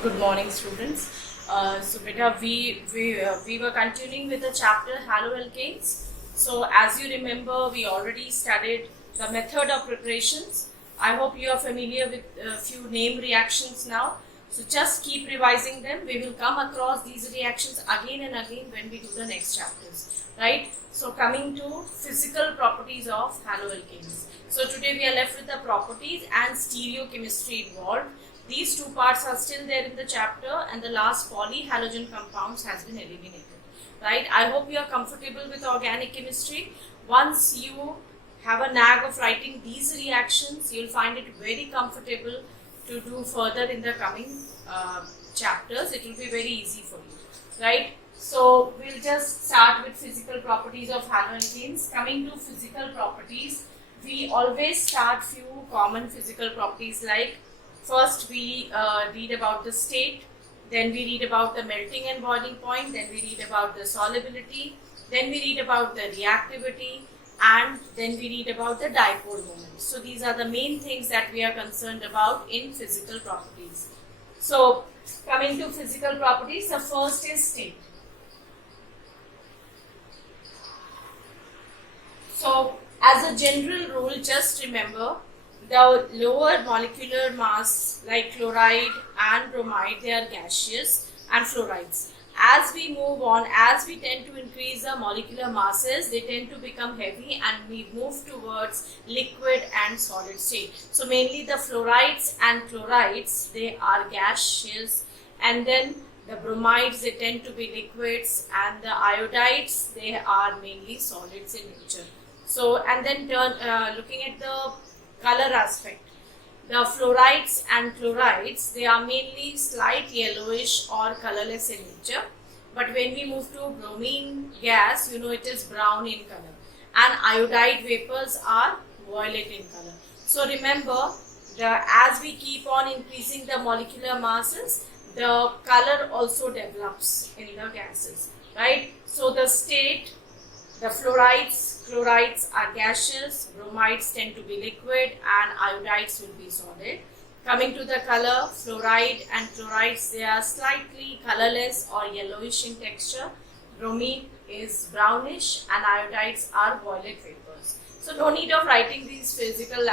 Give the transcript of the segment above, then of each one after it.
Good morning, students. So, beta, we were continuing with the chapter haloalkanes. So, as you remember, we already studied the method of preparations. I hope you are familiar with a few name reactions now. So, just keep revising them. We will come across these reactions again and again when we do the next chapters, right? So, coming to physical properties of haloalkanes. So, today we are left with the properties and stereochemistry involved. These two parts are still there in the chapter, and the last polyhalogen compounds has been eliminated, right? I hope you are comfortable with organic chemistry. Once you have a knack of writing these reactions, you'll find it very comfortable to do further in the coming chapters. It will be very easy for you, right? So we'll just start with physical properties of haloalkanes. Coming to physical properties, we always start few common physical properties like first we read about the state, then we read about the melting and boiling point, then we read about the solubility, then we read about the reactivity, and then we read about the dipole moment. So these are the main things that we are concerned about in physical properties. So coming to physical properties, the first is state. So as a general rule, just remember the lower molecular mass like chloride and bromide, they are gaseous, and fluorides. As we move on, as we tend to increase the molecular masses, they tend to become heavy and we move towards liquid and solid state. So mainly the fluorides and chlorides, they are gaseous, and then the bromides, they tend to be liquids, and the iodides, they are mainly solids in nature. So, and then looking at the color aspect, the fluorides and chlorides, they are mainly slight yellowish or colorless in nature, but when we move to bromine gas, you know, it is brown in color, and iodide vapors are violet in color. So remember, as we keep on increasing the molecular masses, the color also develops in the gases, right? So the state, the fluorides, chlorides are gaseous, bromides tend to be liquid, and iodides will be solid. Coming to the color, fluoride and chlorides, they are slightly colorless or yellowish in texture. Bromine is brownish, and iodides are violet vapors. So no need of writing these physical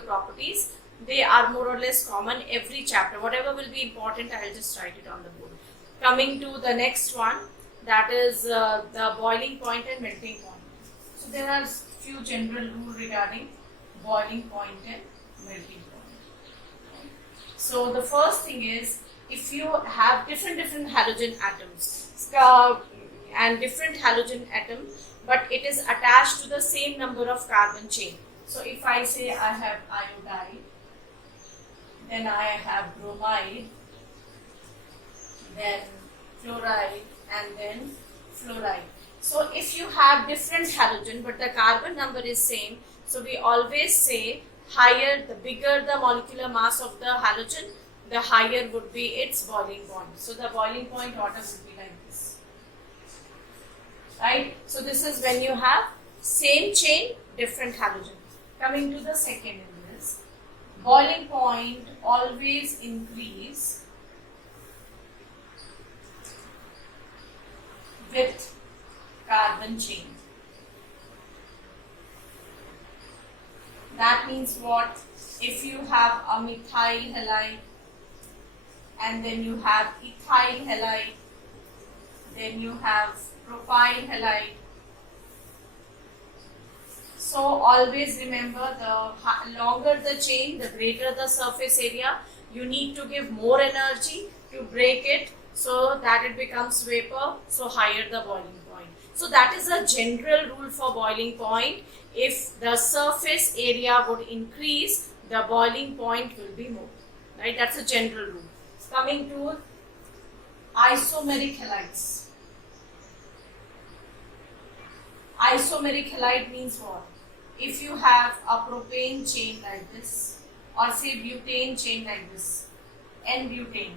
properties. They are more or less common every chapter. Whatever will be important, I will just write it on the board. Coming to the next one, that is the boiling point and melting point. So there are few general rules regarding boiling point and melting point. So the first thing is, if you have different halogen atoms and different halogen atom, but it is attached to the same number of carbon chain. So if I say I have iodide, then I have bromide, then fluoride, and then fluoride. So if you have different halogen but the carbon number is same, so we always say higher, the bigger the molecular mass of the halogen, the higher would be its boiling point. So the boiling point order would be like this, right? So this is when you have same chain, different halogen. Coming to the second in this, boiling point always increase with carbon chain. That means what? If you have a methyl halide and then you have ethyl halide, then you have propyl halide. So always remember, the longer the chain, the greater the surface area. You need to give more energy to break it so that it becomes vapor, so higher the boiling point. So that is a general rule for boiling point. If the surface area would increase, the boiling point will be more, right? That's a general rule. Coming to isomeric halides. Isomeric halide means what? If you have a propane chain like this, or say butane chain like this, N-butane,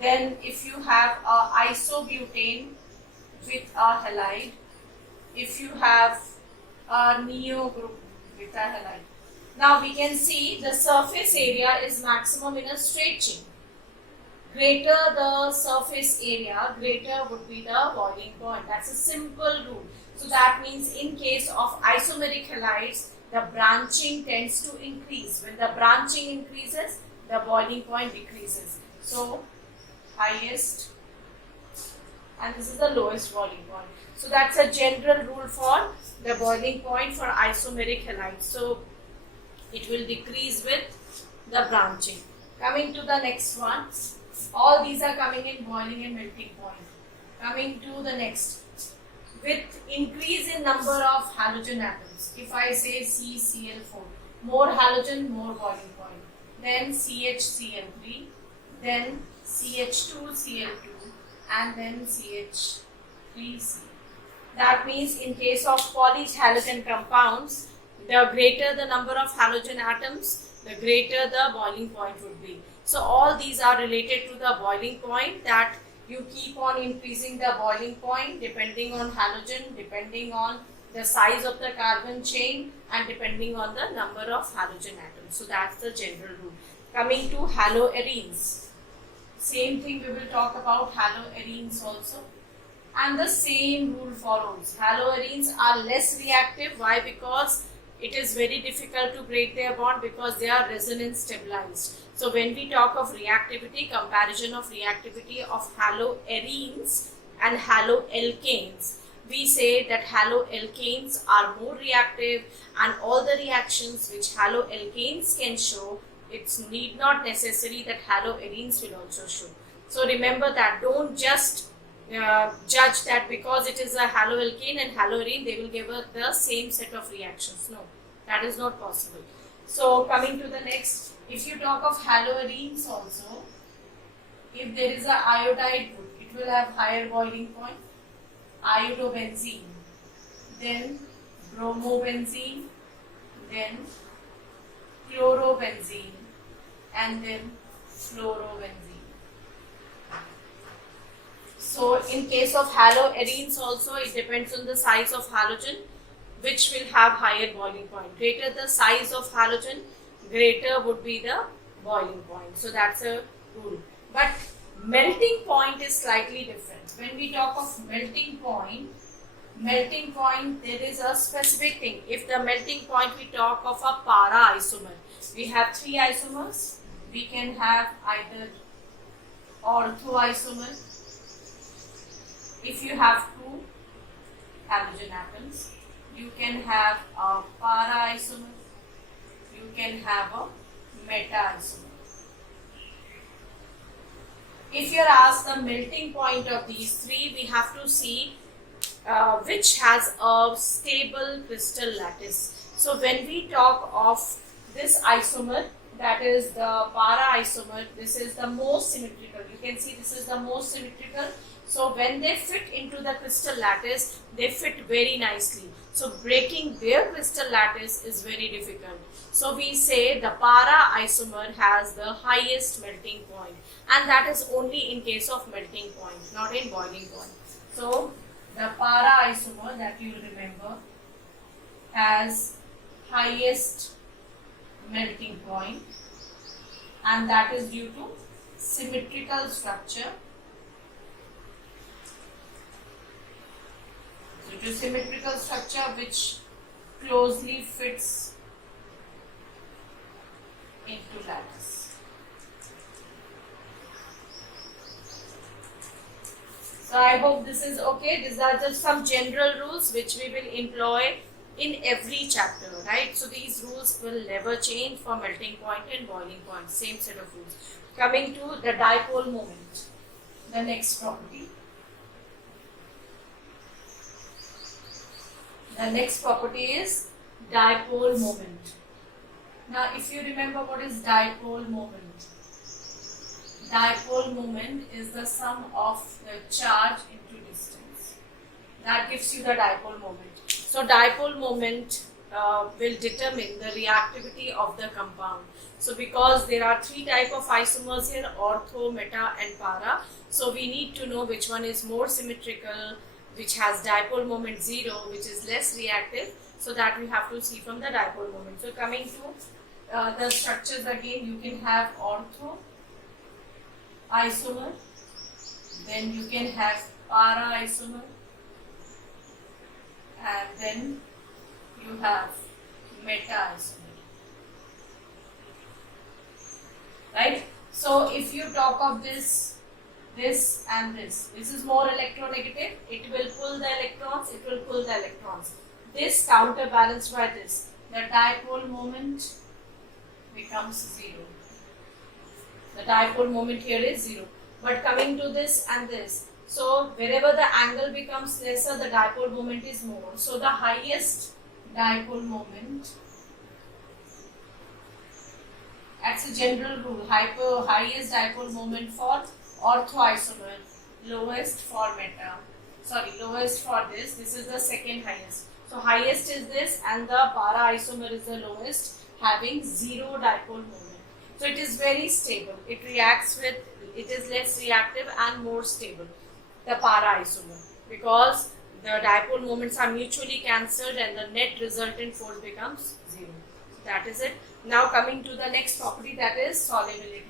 then if you have a isobutane with a halide, if you have a neo group with a halide, Now we can see the surface area is maximum in a straight chain. Greater the surface area, greater would be the boiling point. That's a simple rule. So that means in case of isomeric halides, the branching tends to increase. When the branching increases, the boiling point decreases. So highest, and this is the lowest boiling point. So that's a general rule for the boiling point for isomeric halides. So it will decrease with the branching. Coming to the next one. All these are coming in boiling and melting point. Coming to the next. With increase in number of halogen atoms, if I say CCl4, more halogen, more boiling point. Then CHCl3, then CH2Cl2, and then CH3C. That means in case of polyhalogen compounds, the greater the number of halogen atoms, the greater the boiling point would be. So all these are related to the boiling point, that you keep on increasing the boiling point depending on halogen, depending on the size of the carbon chain, and depending on the number of halogen atoms. So that's the general rule. Coming to haloarenes. Same thing, we will talk about haloarenes also. And the same rule follows. Haloarenes are less reactive. Why? Because it is very difficult to break their bond, because they are resonance stabilized. So when we talk of reactivity, comparison of reactivity of haloarenes and haloalkanes, we say that haloalkanes are more reactive, and all the reactions which haloalkanes can show, it's need not necessary that haloarenes will also show. So remember that, don't just judge that because it is a haloalkane and haloarene, they will give the same set of reactions. No, that is not possible. So coming to the next, if you talk of haloarenes also, if there is a iodide group, it will have higher boiling point. Iodobenzene, then bromobenzene, then chlorobenzene, and then fluorobenzene. So in case of haloarenes also, it depends on the size of halogen, which will have higher boiling point. Greater the size of halogen, greater would be the boiling point. So that's a rule. But melting point is slightly different. When we talk of melting point, there is a specific thing. If the melting point, we talk of a para isomer. We have three isomers. We can have either ortho isomer. If you have two halogen atoms, you can have a para isomer. You can have a meta isomer. If you are asked the melting point of these three, we have to see which has a stable crystal lattice. So when we talk of this isomer, that is the para isomer, this is the most symmetrical. You can see this is the most symmetrical. So when they fit into the crystal lattice, they fit very nicely. So breaking their crystal lattice is very difficult. So we say the para isomer has the highest melting point, and that is only in case of melting point, not in boiling point. So the para isomer, that you remember, has highest melting point, and that is due to symmetrical structure. Due to symmetrical structure which closely fits into lattice. So I hope this is okay. These are just some general rules which we will employ in every chapter, right? So these rules will never change for melting point and boiling point. Same set of rules. Coming to the dipole moment, the next property. The next property is dipole moment. Now, if you remember what is dipole moment, dipole moment is the sum of the charge into distance. That gives you the dipole moment. So, dipole moment will determine the reactivity of the compound. So, because there are three types of isomers here, ortho, meta and para. So, we need to know which one is more symmetrical, which has dipole moment 0, which is less reactive. So that we have to see from the dipole moment. So coming to the structures again, you can have ortho isomer, then you can have para isomer, and then you have meta isomer. Right? So if you talk of this and this is more electronegative, it will pull the electrons, it will pull the electrons. This counterbalanced by this, the dipole moment becomes 0. The dipole moment here is 0. But coming to this and this, so wherever the angle becomes lesser, the dipole moment is more. So the highest dipole moment, that's a general rule, highest dipole moment for orthoisomer, lowest for meta. Lowest for this is the second highest. So highest is this and the para isomer is the lowest, having 0 dipole moment. So it is very stable. It is less reactive and more stable, the para isomer, because the dipole moments are mutually cancelled and the net resultant force becomes 0. That is it. Now coming to the next property, that is solubility.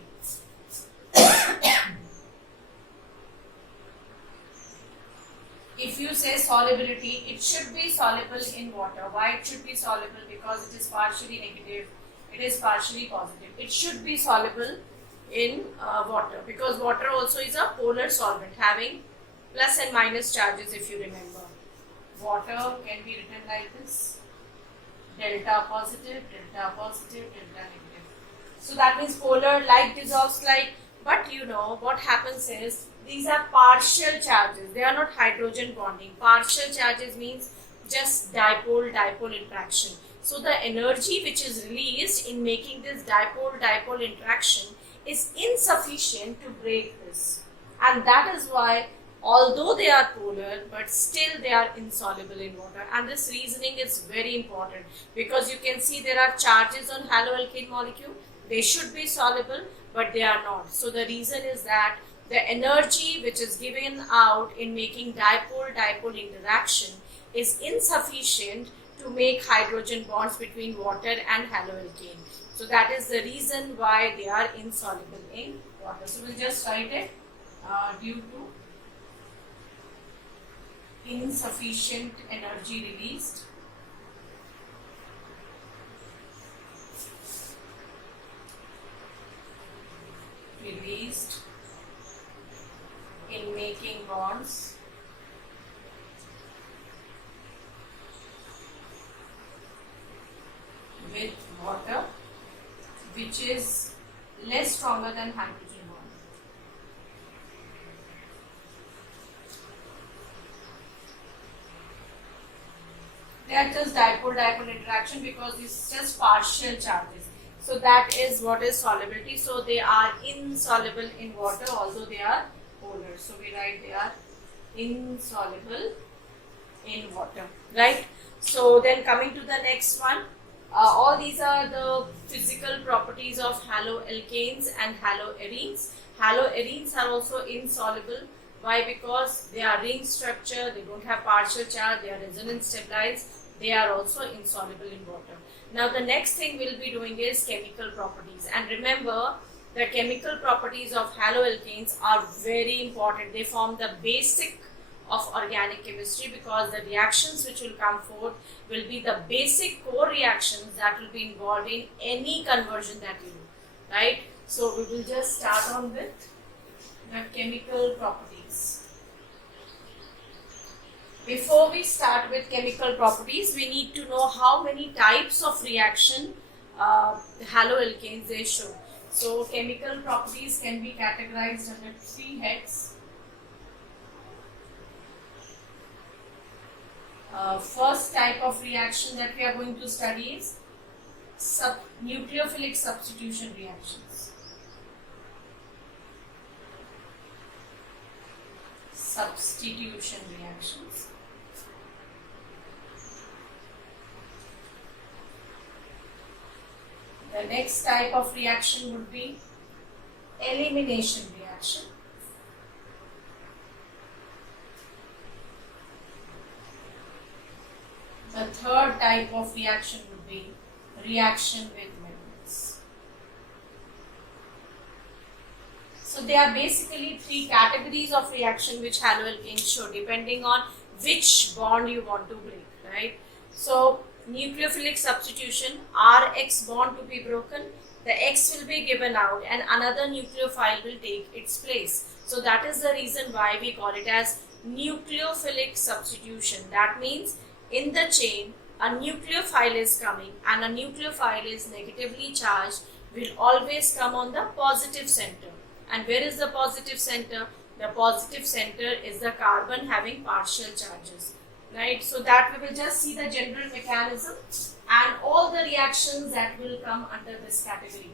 If you say solubility, it should be soluble in water. Why it should be soluble? Because it is partially negative, it is partially positive. It should be soluble in water, because water also is a polar solvent having plus and minus charges. If you remember, water can be written like this: delta positive, delta positive, delta negative. So that means polar, like dissolves like. But you know what happens is, these are partial charges. They are not hydrogen bonding. Partial charges means just dipole-dipole interaction. So the energy which is released in making this dipole-dipole interaction is insufficient to break this. And that is why, although they are polar, but still they are insoluble in water. And this reasoning is very important, because you can see there are charges on haloalkane molecule. They should be soluble, but they are not. So the reason is that the energy which is given out in making dipole-dipole interaction is insufficient to make hydrogen bonds between water and haloalkane. So that is the reason why they are insoluble in water. So we'll just write it due to insufficient energy released in making bonds with water, which is less stronger than hydrogen bond. They are just dipole-dipole interaction, because this is just partial charges. So that is what is solubility. So they are insoluble in water, although they are polar. So we write they are insoluble in water, right? So then coming to the next one, all these are the physical properties of haloalkanes and haloarenes. Haloarenes are also insoluble. Why? Because they are ring structure, they don't have partial charge, they are resonance stabilized, they are also insoluble in water. Now the next thing we'll be doing is chemical properties. And remember, the chemical properties of haloalkanes are very important. They form the basic of organic chemistry, because the reactions which will come forth will be the basic core reactions that will be involved in any conversion that you do, right? So we will just start on with the chemical properties. Before we start with chemical properties, we need to know how many types of reaction haloalkanes they show. So chemical properties can be categorized under 3 heads. First type of reaction that we are going to study is nucleophilic substitution reactions. Substitution reactions. The next type of reaction would be elimination reaction. The third type of reaction would be reaction with metals. So there are basically three categories of reaction which haloalkanes show depending on which bond you want to break, right? So nucleophilic substitution, Rx bond to be broken, the X will be given out and another nucleophile will take its place. So that is the reason why we call it as nucleophilic substitution. That means in the chain a nucleophile is coming and a nucleophile is negatively charged will always come on the positive center. And where is the positive center? The positive center is the carbon having partial charges, right? So that we will just see the general mechanism and all the reactions that will come under this category.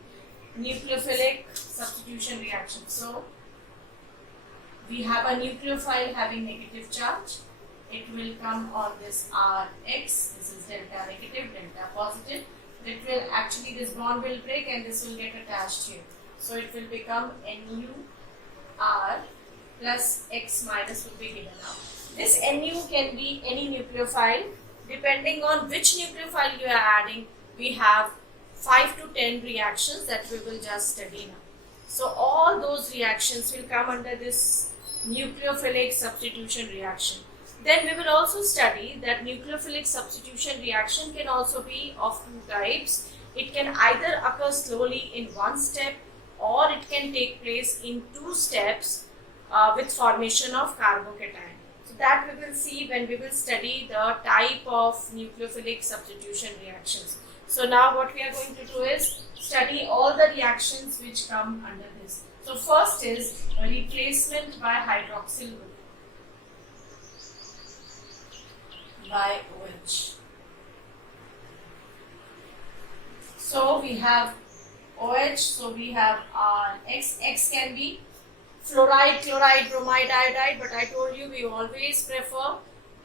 Nucleophilic substitution reaction. So we have a nucleophile having negative charge. It will come on this Rx. This is delta negative, delta positive. It will actually, this bond will break and this will get attached here. So it will become NuR plus X minus will be given out. This Nu can be any nucleophile. Depending on which nucleophile you are adding, we have 5 to 10 reactions that we will just study now. So all those reactions will come under this nucleophilic substitution reaction. Then we will also study that nucleophilic substitution reaction can also be of two types. It can either occur slowly in one step or it can take place in two steps with formation of carbocation. So that we will see when we will study the type of nucleophilic substitution reactions. So now what we are going to do is study all the reactions which come under this. So first is a replacement by hydroxyl group by OH. So we have OH, so we have X can be fluoride, chloride, bromide, iodide, but I told you we always prefer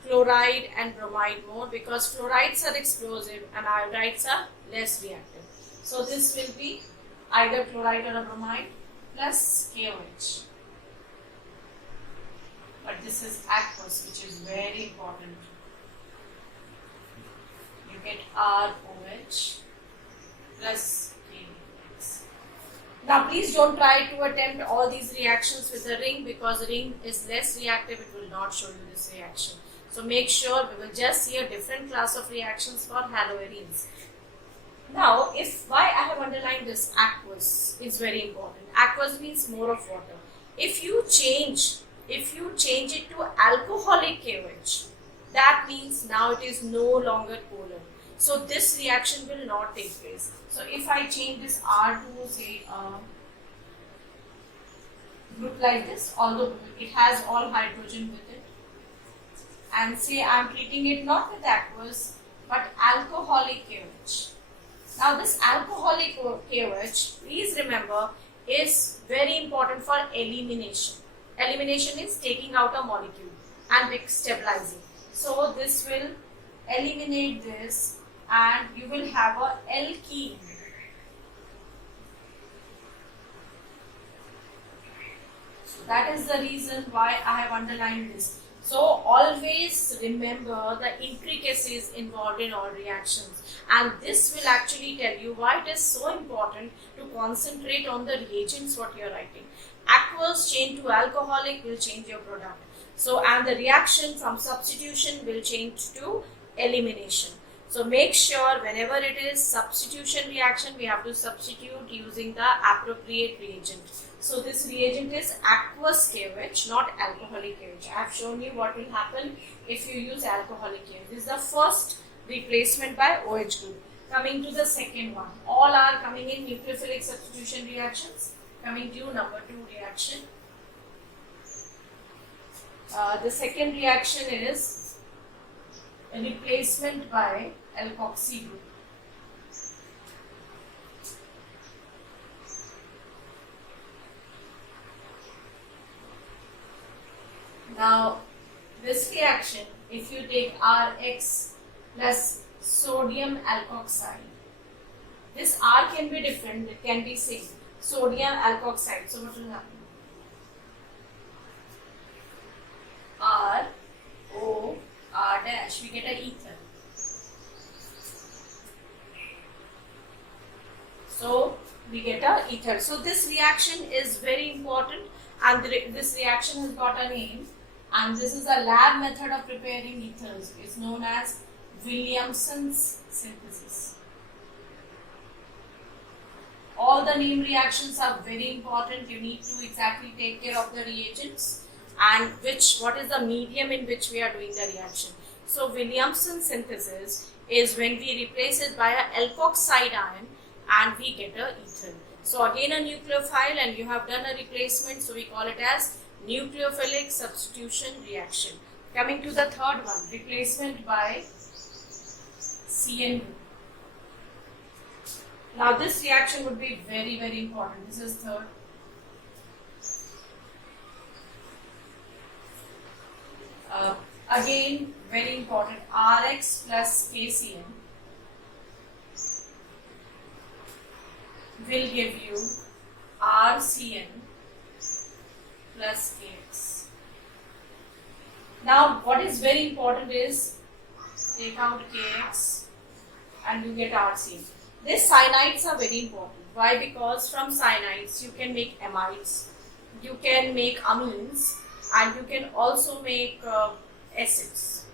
chloride and bromide more because fluorides are explosive and iodides are less reactive. So this will be either chloride or a bromide plus KOH. But this is aqueous, which is very important. You get ROH plus KOH. Now please don't try to attempt all these reactions with the ring because the ring is less reactive, it will not show you this reaction. So make sure we will just see a different class of reactions for haloarenes. Now, why I have underlined this aqueous is very important. Aqueous means more of water. If you change it to alcoholic KOH, that means now it is no longer polar. So this reaction will not take place. So if I change this R to say group like this, although it has all hydrogen with it, and say I am treating it not with aqueous but alcoholic KOH. Now this alcoholic KOH, please remember, is very important for elimination. Elimination is taking out a molecule and stabilizing. So this will eliminate this and you will have a alkene. So that is the reason why I have underlined this. So always remember the intricacies involved in all reactions, and this will actually tell you why it is so important to concentrate on the reagents what you are writing. Aqueous change to alcoholic will change your product. So and the reaction from substitution will change to elimination. So make sure whenever it is substitution reaction, we have to substitute using the appropriate reagent. So this reagent is aqueous KOH, not alcoholic KOH. I have shown you what will happen if you use alcoholic KOH. This is the first replacement by OH group. Coming to the second one. All are coming in nucleophilic substitution reactions. Coming to number 2 reaction. The second reaction is a replacement by alkoxy group. Now, this reaction, if you take Rx plus sodium alkoxide, this R can be different, it can be same. Sodium alkoxide. So what will happen? R, O, R dash. We get an ether. So we get a ether. So this reaction is very important, and this reaction has got a name, and this is a lab method of preparing ethers. It's known as Williamson's synthesis. All the name reactions are very important. You need to exactly take care of the reagents and what is the medium in which we are doing the reaction. So Williamson synthesis is when we replace it by a alkoxide ion and we get a ether. So again a nucleophile, and you have done a replacement, so we call it as nucleophilic substitution reaction. Coming to the third one, replacement by CN group. Now this reaction would be very, very important. This is third. Again, very important, Rx plus KCN will give you RCN plus Kx. Now what is very important is take out Kx and you get RCN. These cyanides are very important. Why? Because from cyanides you can make amides, you can make amines, and you can also make acids.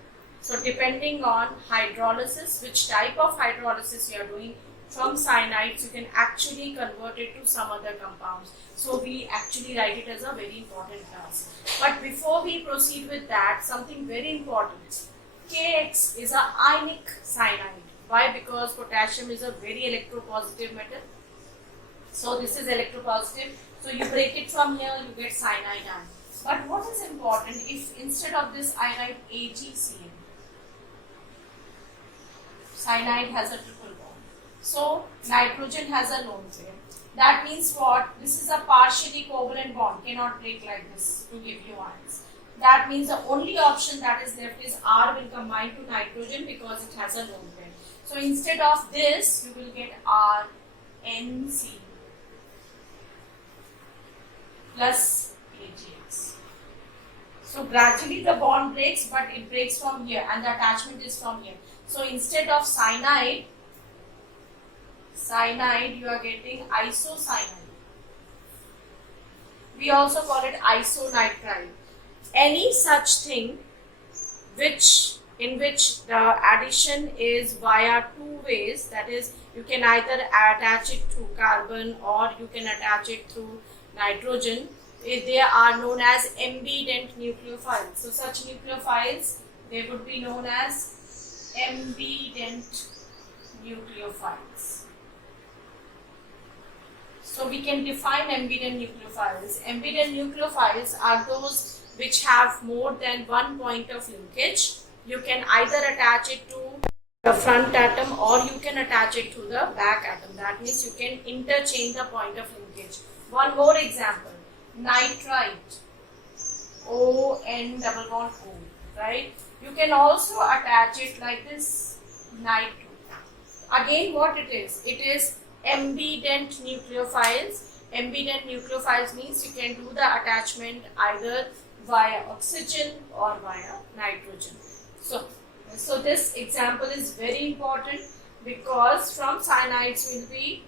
So depending on hydrolysis, which type of hydrolysis you are doing, from cyanides you can actually convert it to some other compounds. So we actually write it as a very important class. But before we proceed with that, something very important. Kx is a ionic cyanide. Why? Because potassium is a very electropositive metal. So this is electropositive. So you break it from here, you get cyanide ion. But what is important, if instead of this iodide AgCN, cyanide has a triple bond. So nitrogen has a lone pair. That means what? This is a partially covalent bond, cannot break like this to give you ions. That means the only option that is left is R will combine to nitrogen because it has a lone pair. So instead of this, you will get RNC plus AgX. So gradually the bond breaks, but it breaks from here and the attachment is from here. So instead of cyanide, you are getting isocyanide. We also call it isonitride. Any such thing in which the addition is via two ways, that is, you can either attach it through carbon or you can attach it through nitrogen. They are known as ambident nucleophiles. So such nucleophiles, they would be known as ambident nucleophiles. So we can define ambident nucleophiles. Ambident nucleophiles are those which have more than one point of linkage. You can either attach it to the front atom or you can attach it to the back atom. That means you can interchange the point of linkage. One more example, nitrite, O-N double bond O, right? You can also attach it like this, nitro. Again, what it is? It is ambident nucleophiles. Ambident nucleophiles means you can do the attachment either via oxygen or via nitrogen. So this example is very important because from cyanides we will be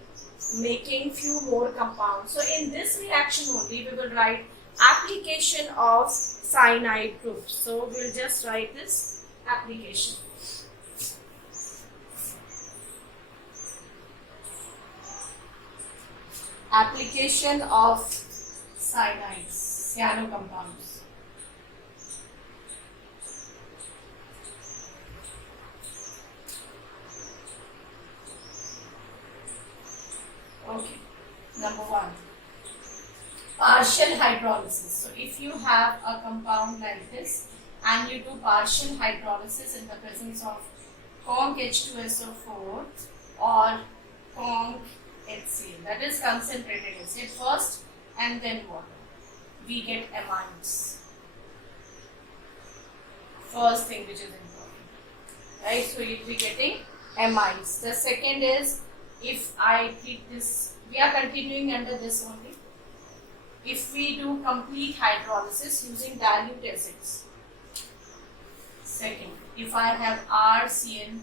making few more compounds. So in this reaction only we will write application of cyanide groups. So we will just write this application. Application of cyanides, cyano compounds. Okay, number one, partial hydrolysis. So if you have a compound like this and you do partial hydrolysis in the presence of conc H2SO4 or conc HCl, that is concentrated acid first and then water, we get amides. First thing which is important, right? So you'll be getting amides. The second is, if I treat this, we are continuing under this only. If we do complete hydrolysis using dilute acids. Second, if I have RCN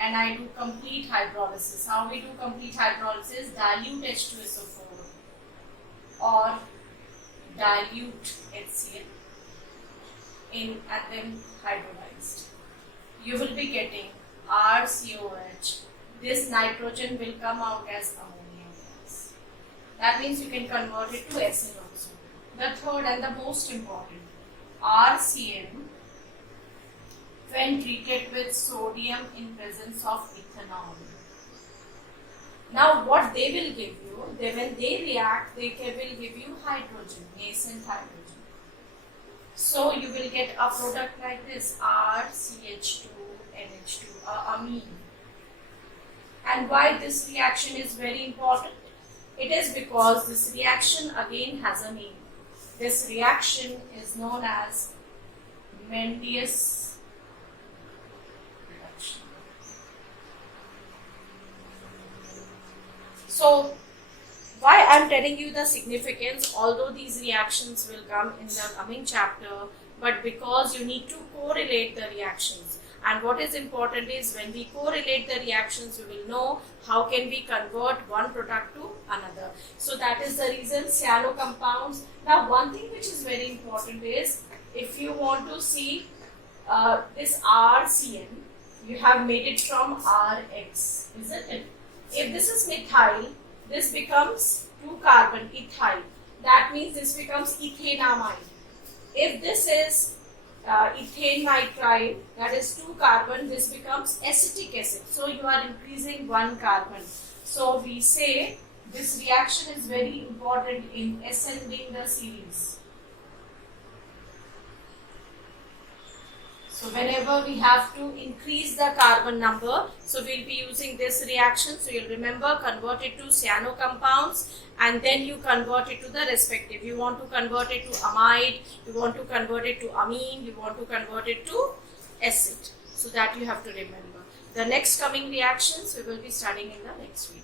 and I do complete hydrolysis. How we do complete hydrolysis? Dilute H2SO4 or dilute HCl and then hydrolyzed. You will be getting RCOH. This nitrogen will come out as ammonia gas. That means you can convert it to acid also. The third and the most important, RCN when treated with sodium in presence of ethanol. Now what they will give you, when they react, they will give you hydrogen, nascent hydrogen. So you will get a product like this, RCH2NH2, amine. And why this reaction is very important? It is because this reaction again has a name. This reaction is known as Mendius reaction. So, why I am telling you the significance, although these reactions will come in the coming chapter, but because you need to correlate the reactions. And what is important is when we correlate the reactions, we will know how can we convert one product to another. So that is the reason cyano compounds. Now one thing which is very important is if you want to see this RCN, you have made it from RX, isn't it? If this is methyl, this becomes 2 carbon ethyl. That means this becomes ethanamide. If this is ethane nitride, that is 2 carbon, this becomes acetic acid. So you are increasing 1 carbon. So we say this reaction is very important in ascending the series. So whenever we have to increase the carbon number, so we'll be using this reaction. So you'll remember, convert it to cyano compounds and then you convert it to the respective. You want to convert it to amide, you want to convert it to amine, you want to convert it to acid. So that you have to remember. The next coming reactions we will be studying in the next video.